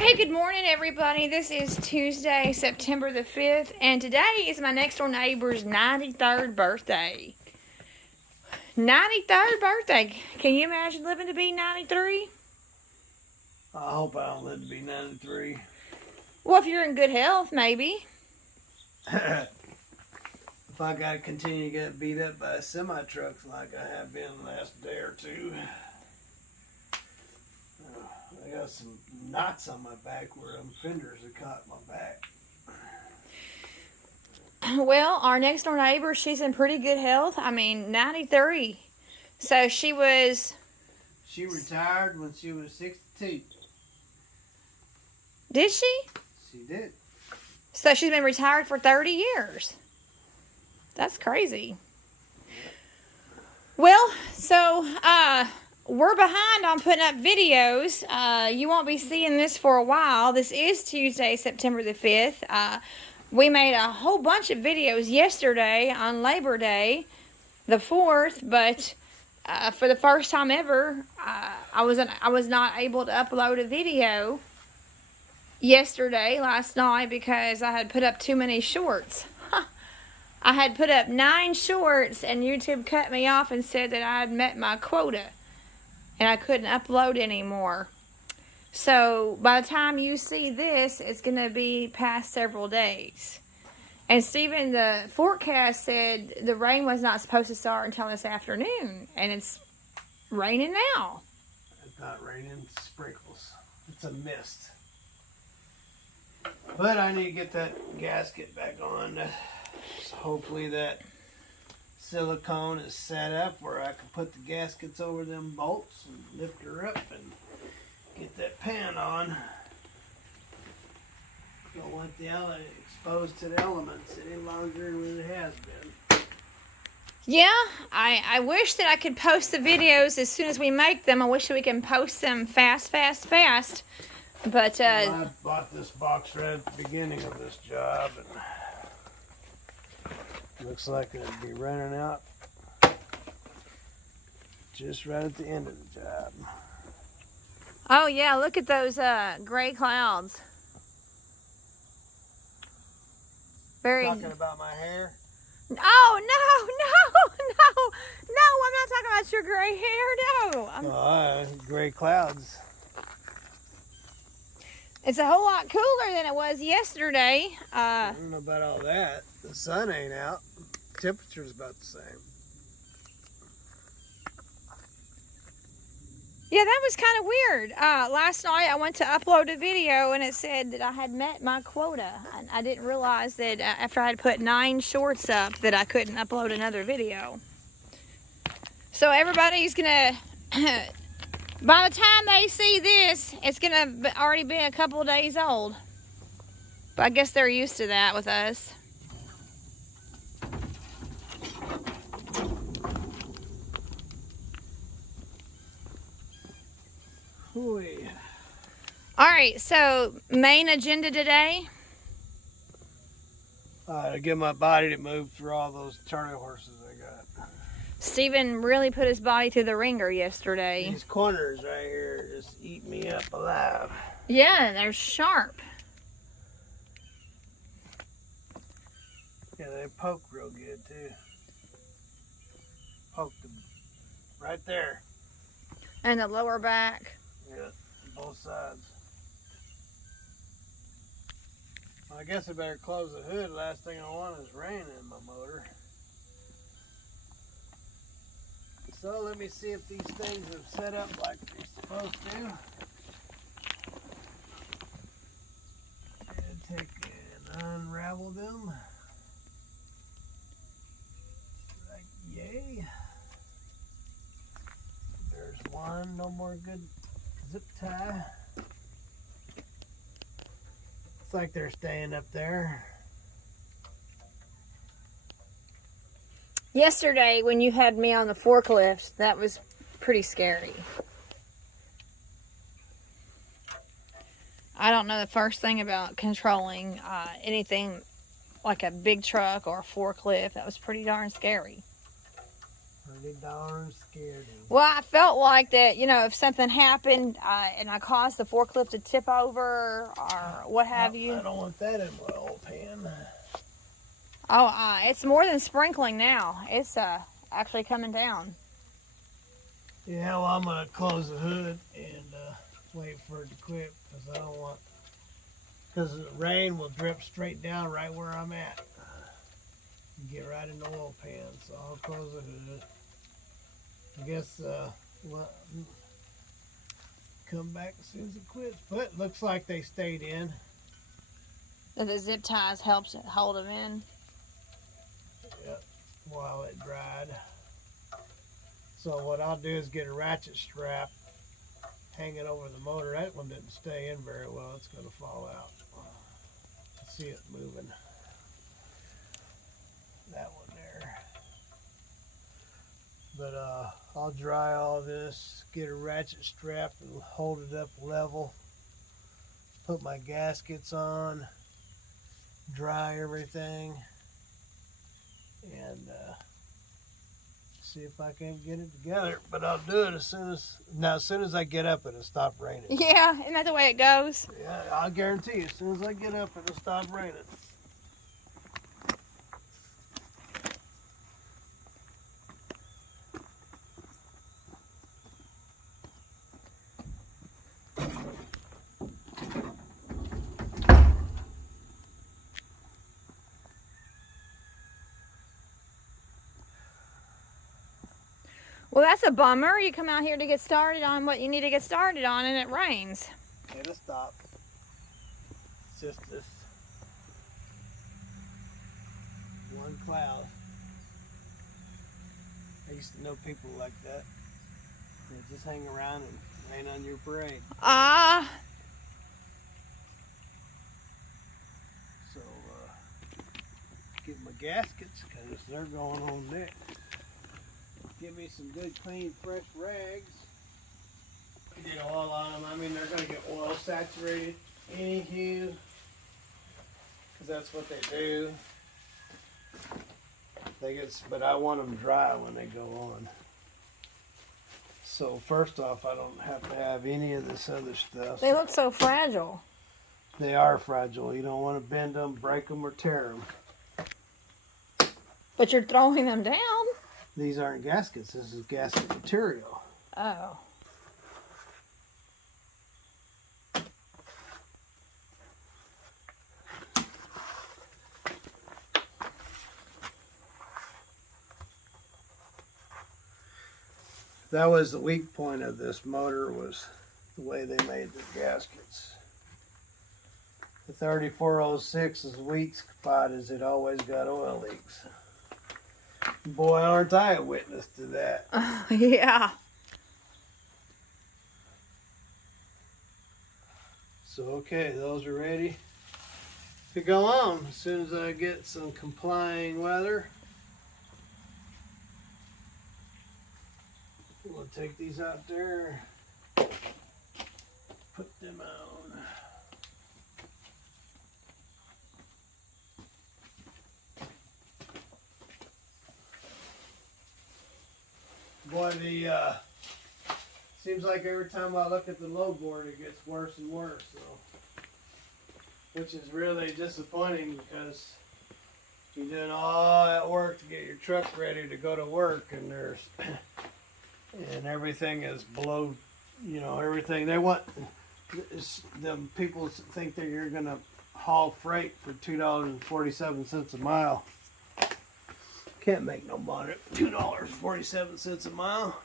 Hey, good morning, everybody. This is Tuesday, September the 5th, and today is my next door neighbor's 93rd birthday. 93rd birthday. Can you imagine living to be 93? I hope I don't live to be 93. Well, if you're in good health, maybe. If I gotta continue to get beat up by semi-trucks like I have been the last day or two. I got some knots on my back where them fenders have caught my back. Well, our next door neighbor, she's in pretty good health. I mean, 93. So she was... She retired when she was 62. Did she? She did. So she's been retired for 30 years. That's crazy. Well, so, we're behind on putting up videos. You won't be seeing this for a while. This is Tuesday, September the 5th. We made a whole bunch of videos yesterday on Labor Day, the 4th, but for the first time ever, I was not able to upload a video last night, because I had put up too many shorts. I had put up 9 shorts, and YouTube cut me off and said that I had met my quota, and I couldn't upload anymore. So by the time you see this, it's going to be past several days. And Stephen, the forecast said the rain was not supposed to start until this afternoon, and it's raining now. It's not raining, it's sprinkles. It's a mist. But I need to get that gasket back on. So hopefully that silicone is set up where I can put the gaskets over them bolts and lift her up and get that pan on. Don't want the outlet exposed to the elements any longer than it has been. Yeah, I wish that I could post the videos as soon as we make them. I wish that we can post them fast. But well, I bought this box right at the beginning of this job, and looks like it'll be running out just right at the end of the job. Oh yeah, look at those gray clouds. Very. Talking about my hair? Oh no! I'm not talking about your gray hair. No. Oh, gray clouds. It's a whole lot cooler than it was yesterday. I don't know about all that. The sun ain't out. Temperature's about the same. Yeah, that was kind of weird. Last night I went to upload a video and it said that I had met my quota. I didn't realize that after I had put 9 shorts up that I couldn't upload another video. So everybody's gonna, by the time they see this, it's gonna already be a couple days old. But I guess they're used to that with us. Hooey. All right, so main agenda today. To get my body to move through all those charter horses I got. Stephen really put his body through the ringer yesterday. These corners right here just eat me up alive. Yeah, they're sharp. Yeah, they poke real good too. Poke them right there. And the lower back. Yeah, both sides. Well, I guess I better close the hood. Last thing I want is rain in my motor. So let me see if these things have set up like they're supposed to. And take and unravel them. Like yay. There's one, no more good zip tie. It's like they're staying up there. Yesterday, when you had me on the forklift, that was pretty scary. I don't know the first thing about controlling anything like a big truck or a forklift. That was pretty darn scary. pretty darn scared. Well, I felt like that, you know, if something happened and I caused the forklift to tip over or what have you. I don't want that in my oil pan. Oh, it's more than sprinkling now. It's actually coming down. Yeah, well, I'm going to close the hood and wait for it to quit because I don't want, because the rain will drip straight down right where I'm at. Get right in the oil pan, so I'll close the hood. I guess come back as soon as it quits. But it looks like they stayed in. The zip ties helps hold them in. Yep, while it dried. So what I'll do is get a ratchet strap, hang it over the motor. That one didn't stay in very well. It's going to fall out. See it moving. That one there. But I'll dry all this, get a ratchet strap and hold it up level, put my gaskets on, dry everything, and see if I can get it together. But I'll do it as soon as I get up, it'll stop raining. Yeah, isn't that the way it goes? Yeah, I'll guarantee you, as soon as I get up, it'll stop raining. Well, that's a bummer. You come out here to get started on what you need to get started on and it rains. It'll stop. It's just this one cloud. I used to know people like that. They just hang around and rain on your parade. So, get my gaskets because they're going on next. Give me some good, clean, fresh rags. We did oil on them. I mean, they're going to get oil saturated anywho, because that's what they do. But I want them dry when they go on. So first off, I don't have to have any of this other stuff. They look so fragile. They are fragile. You don't want to bend them, break them, or tear them. But you're throwing them down. These aren't gaskets. This is gasket material. Oh. That was the weak point of this motor, was the way they made the gaskets. The 3406's weak spot is it always got oil leaks. Boy, aren't I a witness to that. Yeah. So, okay, those are ready to go on as soon as I get some complying weather. We'll take these out there, put them on. Boy, seems like every time I look at the load board, it gets worse and worse. So, which is really disappointing because you're doing all that work to get your truck ready to go to work, and and everything is below, everything they want. Them people think that you're gonna haul freight for $2.47 a mile. Can't make no money. $2.47 a mile.